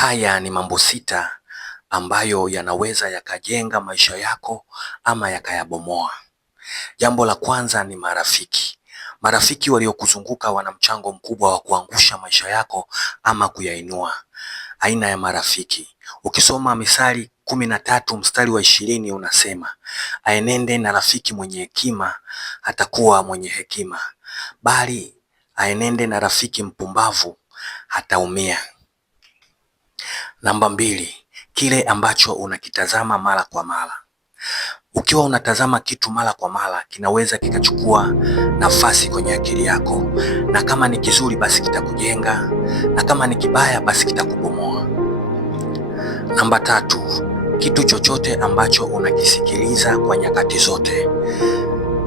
Haya ni mambo sita ambayo yanaweza yakajenga maisha yako ama yakayabomoa. Jambo la kwanza ni marafiki. Marafiki waliokuzunguka wana mchango mkubwa wa kuangusha maisha yako ama kuyainua. Aina ya marafiki. Ukisoma Mithali 13 mstari wa 20 unasema, aenende na rafiki mwenye hekima atakuwa mwenye hekima, bali aenende na rafiki mpumbavu hataumia. Namba 2, kile ambacho unakitazama mara kwa mara. Ukiwa unatazama kitu mara kwa mara, kinaweza kikachukua nafasi kwenye akili yako, na kama ni kizuri basi kitakujenga, na kama ni kibaya basi kitakubomoa. Namba 3, kitu chochote ambacho unakisikiliza kwa nyakati zote.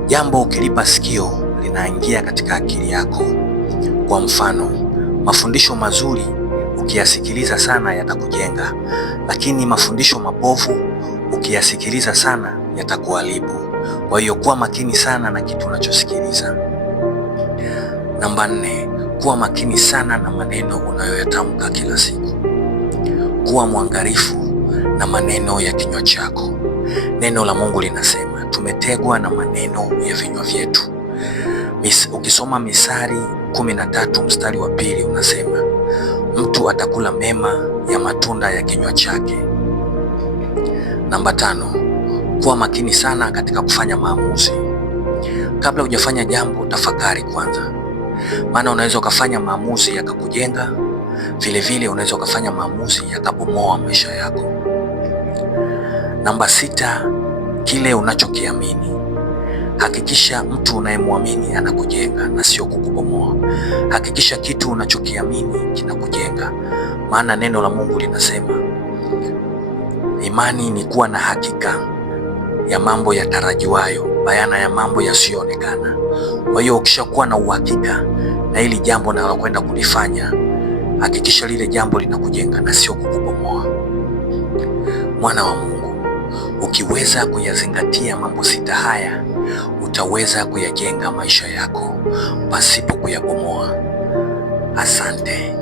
Jambo ukilipa sikio linaingia katika akili yako. Kwa mfano, mafundisho mazuri ukiyasikiliza sana yatakujenga, lakini mafundisho mabovu ukiyasikiliza sana yatakuharibu. Kwa hiyo kuwa makini sana na kitu unachosikiliza. Namba 4, kuwa makini sana na maneno unayoyatamka kila siku. Kuwa mwangalifu na maneno ya kinywa chako. Neno la Mungu linasema tumetegwa na maneno ya vinywa vyetu. Ukisoma Mithali 13 mstari wa 2 unasema, mtu atakula mema ya matunda ya kinywa chake. Namba 5, kuwa makini sana katika kufanya maamuzi. Kabla hujafanya jambo, tafakari kwanza, maana unaweza ukafanya maamuzi yakakujenga, vile unaweza ukafanya maamuzi yakabomoa maisha yako. Namba 6, kile unachokiamini. Hakikisha mtu unayemwamini anakujenga na sio kukubomoa. Hakikisha kitu unachokiamini kinakujenga, maana neno la Mungu linasema imani ni kuwa na hakika ya mambo yatarajiwayo, bayana ya mambo yasiyoonekana. Kwa hiyo ukishakuwa na uhakika na hili jambo unalokwenda kulifanya, hakikisha lile jambo linakujenga na sio kukubomoa. Mwana wa Mungu, ukiweza kuyazingatia mambo sita haya, utaweza kuyajenga maisha yako pasipo kuyabomoa. Asante.